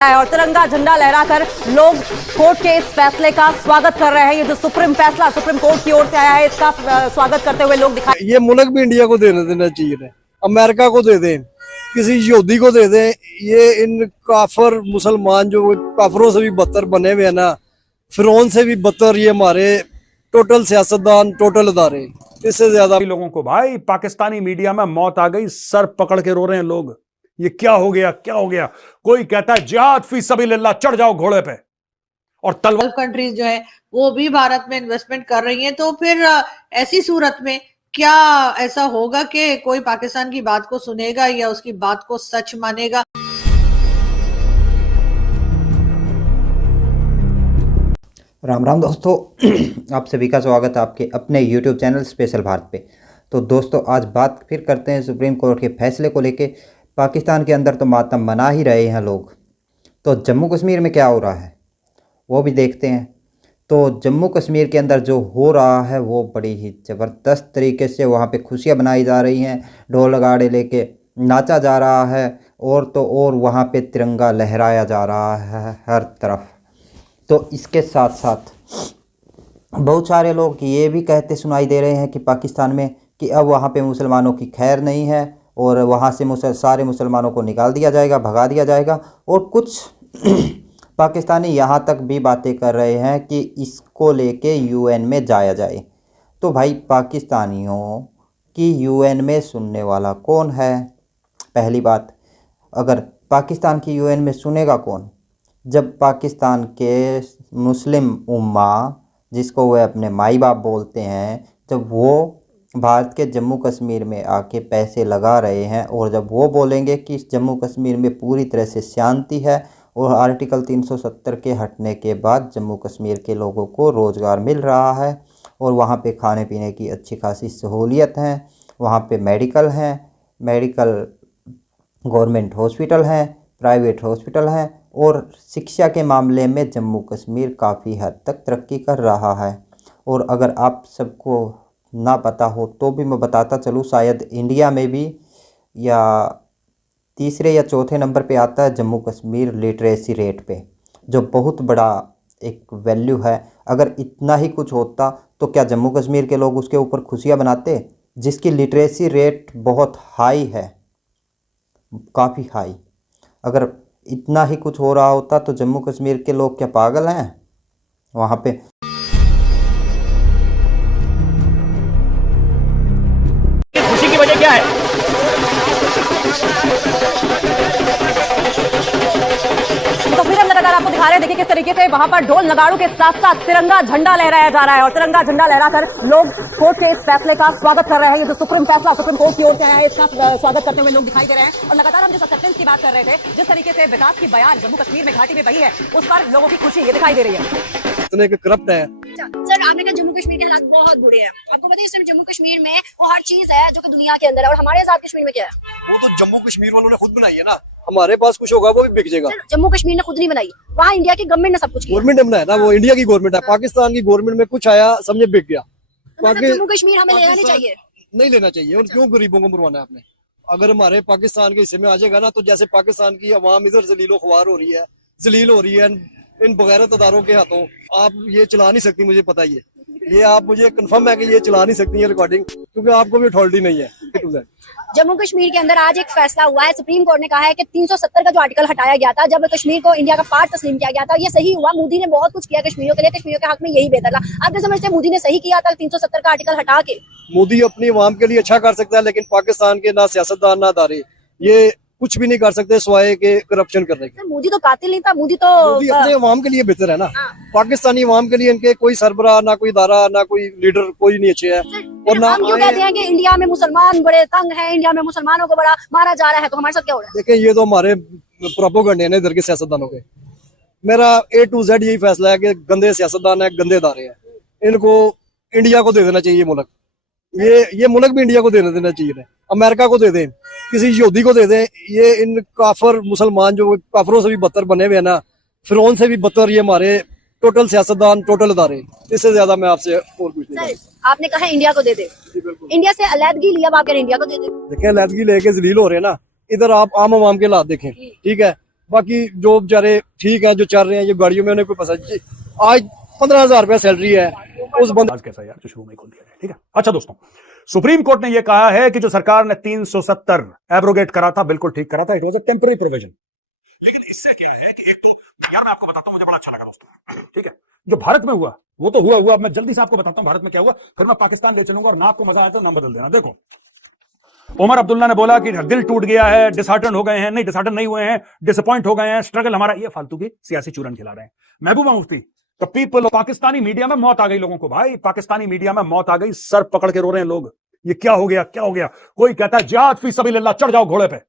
और तिरंगा झंडा लहराकर लोग कोर्ट के इस फैसले का स्वागत कर रहे हैं। ये जो सुप्रीम फैसला सुप्रीम कोर्ट की ओर से आया है, इसका स्वागत करते हुए लोग दिखाई। ये मुल्क भी इंडिया को देना चाहिए, अमेरिका को दे दें, किसी यहूदी को दे दें। ये इन काफर मुसलमान जो काफरों से भी बदतर बने हुए हैं ना, फिरौन से भी बदतर ये हमारे टोटल सियासतदान, टोटल अदारे, इससे ज्यादा लोगों को भाई पाकिस्तानी मीडिया में मौत आ गई, सर पकड़ के रो रहे हैं लोग। ये क्या हो गया, क्या हो गया? कोई कहता है जिहाद फी सबीलिल्लाह, चढ़ जाओ घोड़े पे। और तलवार कंट्रीज जो है वो भी भारत में इन्वेस्टमेंट कर रही हैं, तो फिर ऐसी सूरत में क्या ऐसा होगा कि कोई पाकिस्तान की बात को सुनेगा या उसकी बात को सच मानेगा? राम राम दोस्तों, आप सभी का स्वागत है आपके अपने YouTube चैनल स्पेशल भारत पे। तो दोस्तों, आज बात फिर करते हैं सुप्रीम कोर्ट के फैसले को लेके। पाकिस्तान के अंदर तो मातम मना ही रहे हैं लोग, तो जम्मू कश्मीर में क्या हो रहा है वो भी देखते हैं। तो जम्मू कश्मीर के अंदर जो हो रहा है वो बड़ी ही ज़बरदस्त तरीके से वहाँ पे खुशियाँ बनाई जा रही हैं, ढोल नगाड़े लेके नाचा जा रहा है, और तो और वहाँ पे तिरंगा लहराया जा रहा है हर तरफ। तो इसके साथ साथ बहुत सारे लोग ये भी कहते सुनाई दे रहे हैं कि पाकिस्तान में कि अब वहाँ पे मुसलमानों की खैर नहीं है और वहाँ से सारे मुसलमानों को निकाल दिया जाएगा, भगा दिया जाएगा। और कुछ पाकिस्तानी यहाँ तक भी बातें कर रहे हैं कि इसको लेके यूएन में जाया जाए। तो भाई, पाकिस्तानियों की यूएन में सुनने वाला कौन है? पहली बात, अगर पाकिस्तान की यूएन में सुनेगा कौन, जब पाकिस्तान के मुस्लिम उम्मा, जिसको वे अपने माई बाप बोलते हैं, जब वो भारत के जम्मू कश्मीर में आके पैसे लगा रहे हैं, और जब वो बोलेंगे कि इस जम्मू कश्मीर में पूरी तरह से शांति है और आर्टिकल 370 के हटने के बाद जम्मू कश्मीर के लोगों को रोज़गार मिल रहा है और वहाँ पे खाने पीने की अच्छी खासी सहूलियत है, वहाँ पे मेडिकल गवर्नमेंट हॉस्पिटल हैं, प्राइवेट हॉस्पिटल हैं, और शिक्षा के मामले में जम्मू कश्मीर काफ़ी हद तक तरक्की कर रहा है। और अगर आप सबको ना पता हो तो भी मैं बताता चलूँ, शायद इंडिया में भी या तीसरे या चौथे नंबर पे आता है जम्मू कश्मीर लिटरेसी रेट पे, जो बहुत बड़ा एक वैल्यू है। अगर इतना ही कुछ होता तो क्या जम्मू कश्मीर के लोग उसके ऊपर खुशियाँ मनाते, जिसकी लिटरेसी रेट बहुत हाई है, काफ़ी हाई। अगर इतना ही कुछ हो रहा होता तो जम्मू कश्मीर के लोग क्या पागल हैं? वहाँ पे खुशी की वजह क्या है? तस्वीरें हम लगातार आपको दिखा रहे हैं। देखिए किस तरीके से वहां पर ढोल नगाड़ों के साथ साथ तिरंगा झंडा लहराया जा रहा है और तिरंगा झंडा लहराकर लोग कोर्ट के इस फैसले का स्वागत कर रहे हैं। ये जो सुप्रीम फैसला सुप्रीम कोर्ट की ओर से आया है, इसका स्वागत करते हुए लोग दिखाई दे रहे हैं। और लगातार हम जिस एक्सेप्टेंस की बात कर रहे थे, जिस तरीके से विकास की बयान जम्मू कश्मीर में घाटी में बही है, उस पर लोगों की खुशी ये दिखाई दे रही है। इतने के करप्ट है। सर, आपने कहा जम्मू कश्मीर के हालात बहुत बुरे हैं। आपको पता है इस समय जम्मू कश्मीर में वो हर चीज है जो कि दुनिया के अंदर है, और हमारे आजाद कश्मीर में क्या है? वो तो जम्मू कश्मीर वालों ने खुद बनाई है ना। हमारे पास कुछ होगा वो भी बिक जाएगा। जम्मू कश्मीर ने खुद नहीं बनाई, वहाँ इंडिया की गवर्नमेंट ने सब कुछ किया। गवर्नमेंट ने बनाया ना, वो इंडिया की गवर्नमेंट है। पाकिस्तान की गवर्नमेंट में कुछ आया, समझे बिक गया। जम्मू कश्मीर हमें लेना नहीं चाहिए, नहीं लेना चाहिए। और क्यों गरीबों को मरवाना है आपने? अगर हमारे पाकिस्तान के हिस्से में आ जाएगा ना, तो जैसे पाकिस्तान की अवाम इधर जलीलो ख्वार हो रही है, जलील हो रही है इन बगैरत अदारों के हाथों, आप ये चला नहीं सकती, मुझे पता ही है। ये आप मुझे कंफर्म है कि ये चला नहीं सकती है रिकॉर्डिंग, क्योंकि आपको भी अथॉरिटी नहीं है। जम्मू कश्मीर के अंदर आज एक फैसला हुआ है। सुप्रीम कोर्ट ने कहा है कि 370 का जो आर्टिकल हटाया गया था, जब कश्मीर को इंडिया का पार्ट तस्लीम किया गया था, ये सही हुआ। मोदी ने बहुत कुछ किया कश्मीरियों के लिए, कश्मीरियों के हक में यही बेहतर था। आप क्या समझते हैं, मोदी ने सही किया था 370 का आर्टिकल हटा के? मोदी अपनी अवाम के लिए अच्छा कर सकता है, लेकिन पाकिस्तान के ना सियासतदान ना अदारे ये कुछ भी नहीं कर सकते सिवाय के करप्शन करने के। मोदी तो कातिल नहीं था, मोदी अपने अवाम के लिए बेहतर है ना। पाकिस्तानी अवाम के लिए इनके कोई सरबराह ना, कोई इदारा ना, कोई लीडर, कोई नहीं अच्छे है। और ना हम क्यों कहते हैं कि इंडिया में मुसलमान बड़े तंग हैं, इंडिया में मुसलमानों को बड़ा मारा जा रहा है, तो हमारे साथ क्या हो रहा है? देखें, ये तो हमारे प्रोपेगेंडे हैं इधर के सियासतदानों के। मेरा A to Z यही फैसला है कि गंदे सियासतदान है, गंदे इदारे हैं, इनको इंडिया को दे देना चाहिए मुल्क। ये मुल्क भी इंडिया को देना चाहिए, अमेरिका को दे दें, किसी यहूदी को दे दें। ये इन काफर मुसलमान जो काफरों से भी बदतर बने हुए हैं ना, फिरौन से भी बदतर ये हमारे टोटल सियासतदान, टोटल अदारे, इससे ज्यादा मैं आपसे और कुछ नहीं। आपने कहा इंडिया को दे दे, इंडिया से अलहदगी लिया, आप कह रहे इंडिया को दे दे। देखें, अलहदगी लेके जलील हो रहे हैं ना। इधर आप आम आवाम के हालात देखें, ठीक है। बाकी जो बेचारे ठीक है, जो चल रहे हैं, जो गाड़ियों में उन्हें कोई पसंद, आज 15,000 रुपया सैलरी है उस बंद। आज कैसा यार जो शुरू में खोल दिया है, ठीक है। अच्छा दोस्तों, सुप्रीम कोर्ट ने यह कहा है कि जो सरकार ने 370 एब्रोगेट करा था, बिल्कुल ठीक करा था, it was a temporary provision. लेकिन इससे क्या है कि एक तो यार मैं आपको बताता हूं, मुझे बड़ा अच्छा लगा दोस्तों, ठीक है, जो भारत में हुआ वो तो हुआ। अब मैं जल्दी से आपको बताता हूं भारत में क्या हुआ, फिर मैं पाकिस्तान ले चलूंगा और ना आपको मजा आए तो नाम बदल देना। देखो, उमर अब्दुल्ला ने बोला कि दिल टूट गया है, डिसहार्टन हो गए हैं, नहीं डिसहार्टन नहीं हुए हैं, डिसअपॉइंट हो गए हैं, स्ट्रगल हमारा, ये फालतू की सियासी चूरन खिला रहे हैं। महबूबा मुफ्ती, तो पीपल, पाकिस्तानी मीडिया में मौत आ गई लोगों को, भाई पाकिस्तानी मीडिया में मौत आ गई, सर पकड़ के रो रहे हैं लोग, ये क्या हो गया, क्या हो गया। कोई कहता है जिहाद फी सबिलिल्लाह, चढ़ जाओ घोड़े पे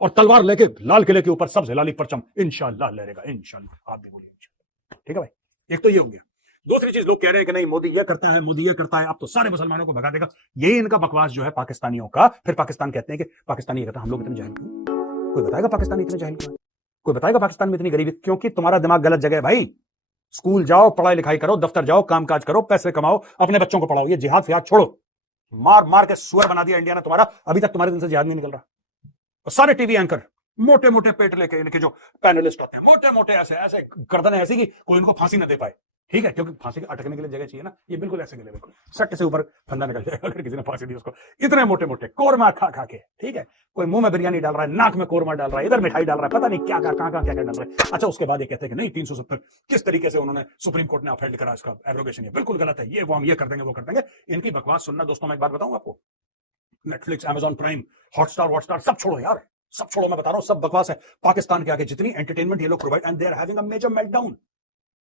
और तलवार लेके लाल किले के ऊपर सबसे लाली परचम इंशाअल्लाह लहरेगा, इंशाअल्लाह। आप भी बोलिए इंशाअल्लाह, ठीक है भाई। एक तो ये हो गया। दूसरी चीज, लोग कह रहे हैं कि नहीं मोदी ये करता है, मोदी ये करता है, अब तो सारे मुसलमानों को भगा देगा। ये इनका बकवास जो है पाकिस्तानियों का। फिर पाकिस्तान कहते हैं कि पाकिस्तानी ये कहता है हम लोग इतने जाहिल क्यों। कोई बताएगा पाकिस्तानी इतने जाहिल क्यों है? कोई बताएगा पाकिस्तान में इतनी गरीबी? क्योंकि तुम्हारा दिमाग गलत जगह है भाई। स्कूल जाओ, पढ़ाई लिखाई करो, दफ्तर जाओ, कामकाज करो, पैसे कमाओ, अपने बच्चों को पढ़ाओ। ये जिहाद फिहाद छोड़ो। मार मार के सुअर बना दिया इंडिया ने तुम्हारा, अभी तक तुम्हारे दिन से जिहाद नहीं निकल रहा। और सारे टीवी एंकर मोटे मोटे पेट लेके, इनके जो पैनलिस्ट होते हैं मोटे मोटे ऐसे ऐसे गर्दन ऐसी कि कोई इनको फांसी न दे पाए, ठीक है, क्योंकि फांसी अटकने के लिए जगह चाहिए ना। ये बिल्कुल ऐसे गिले, बिल्कुल सट से ऊपर फंदा निकल जाएगा अगर किसी ने फांसी दी उसको। इतने मोटे मोटे कोरमा खा खा के, ठीक है, कोई मुंह में बिरयानी डाल रहा है, नाक में कोरमा डाल रहा है, इधर मिठाई डाल रहा है, पता नहीं क्या कहां क्या डाल रहा है। अच्छा, उसके बाद ये कहते हैं कि नहीं 370 किस तरीके से उन्होंने सुप्रीम कोर्ट ने अपहेल्ड करा, इसका एब्रोगेशन ये बिल्कुल गलत है, ये वो हम ये कर देंगे, वो कर देंगे। इनकी बकवास सुनना दोस्तों। मैं एक बात बताऊं आपको, नेटफ्लिक्स, अमेजॉन प्राइम, हॉटस्टार सब छोड़ो यार, सब छोड़ो, मैं बता रहा हूं सब बकवास है। पाकिस्तान के आगे जितनी एंटरटेनमेंट ये लोग provide, and they are having a major meltdown.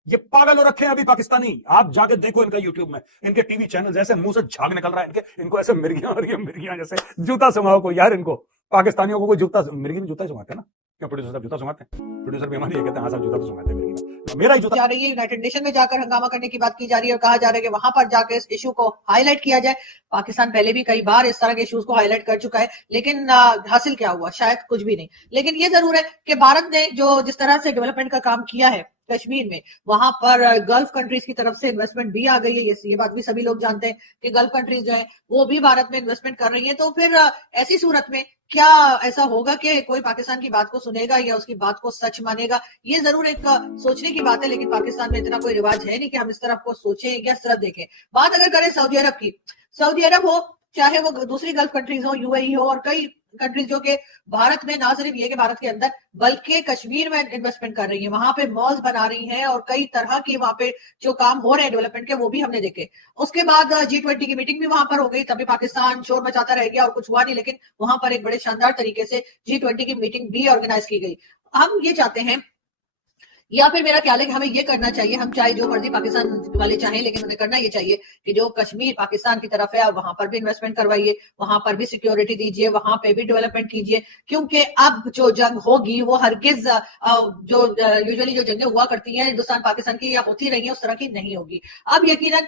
ये पागल हो रखे हैं अभी पाकिस्तानी। आप जाके देखो इनका यूट्यूब में, इनके टीवी चैनल, जैसे मुंह से झाग निकल रहा है इनके, इनको ऐसे मिर्गियां और ये मिर्गियां जैसे जूता सुंघाओ को यार। इनको पाकिस्तानियों को कोई जूता, मिर्गी में जूता ही सुंघाते हैं ना, क्यों प्रोड्यूसर साहब जूता सुंघाते हैं? प्रोड्यूसर भी हमारे ये कहते हैं हाँ साहब जूता तो सुंघाते हैं मिर्गी में, मेरा ही जूता। जा रही है यूनाइटेड नेशन में जाकर हंगामा करने की बात की जा रही है और कहा जा रहा है कि वहां पर जाकर इस इशू को हाईलाइट किया जाए। पाकिस्तान पहले भी कई बार इस तरह के इश्यूज को हाईलाइट कर चुका है, लेकिन हासिल क्या हुआ? शायद कुछ भी नहीं। लेकिन ये जरूर है कि भारत ने जो जिस तरह से डेवलपमेंट का काम किया है कश्मीर में, वहां पर गल्फ कंट्रीज की तरफ से इन्वेस्टमेंट भी आ गई है। ये बात भी सभी लोग जानते हैं कि गल्फ कंट्रीज जो है वो भी भारत में इन्वेस्टमेंट कर रही है। तो फिर ऐसी सूरत में क्या ऐसा होगा कि कोई पाकिस्तान की बात को सुनेगा या उसकी बात को सच मानेगा? ये जरूर एक सोचने की बात है, लेकिन पाकिस्तान में इतना कोई रिवाज है नहीं कि हम इस तरफ को सोचें या इस तरफ देखें। बात अगर करें सऊदी अरब की, सऊदी अरब हो चाहे वो दूसरी गल्फ कंट्रीज हो, यूएई हो, और कई कंट्रीज जो कि भारत में ना सिर्फ ये कि भारत के अंदर बल्कि कश्मीर में इन्वेस्टमेंट कर रही है, वहां पे मॉल्स बना रही हैं और कई तरह की वहां पे जो काम हो रहे हैं डेवलपमेंट के, वो भी हमने देखे। उसके बाद G20 की मीटिंग भी वहां पर हो गई, तभी पाकिस्तान शोर मचाता रह गया और कुछ हुआ नहीं, लेकिन वहां पर एक बड़े शानदार तरीके से G20 की मीटिंग भी ऑर्गेनाइज की गई। हम ये चाहते हैं, या फिर मेरा ख्याल है कि हमें ये करना चाहिए, हम चाहे जो मर्जी पाकिस्तान वाले चाहें, लेकिन उन्हें करना ये चाहिए कि जो कश्मीर पाकिस्तान की तरफ है वहां पर भी इन्वेस्टमेंट करवाइए, वहां पर भी सिक्योरिटी दीजिए, वहां पे भी डेवलपमेंट कीजिए। क्योंकि अब जो जंग होगी वो हरगिज जो यूजुअली जो जंगें हुआ करती हैं हिंदुस्तान पाकिस्तान की या होती रही है उस तरह की नहीं होगी। अब यकीनन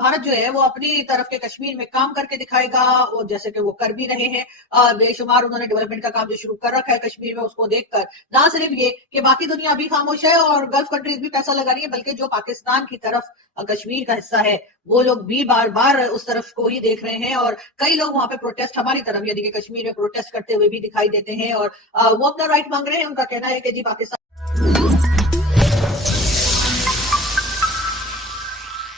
भारत जो है वो अपनी तरफ के कश्मीर में काम करके दिखाएगा, और जैसे कि वो कर भी रहे हैं। बेशुमार उन्होंने डेवलपमेंट का काम जो शुरू कर रखा है कश्मीर में, उसको देखकर ना सिर्फ ये कि बाकी दुनिया अभी खामोश है और गल्फ कंट्रीज भी पैसा लगा रही है, बल्कि जो पाकिस्तान की तरफ कश्मीर का हिस्सा है वो लोग भी बार बार उस तरफ को ही देख रहे हैं। और कई लोग वहां पे प्रोटेस्ट हमारी तरफ यानी कि कश्मीर में प्रोटेस्ट करते हुए भी दिखाई देते हैं और वो अपना राइट मांग रहे हैं। उनका कहना है कि जी पाकिस्तान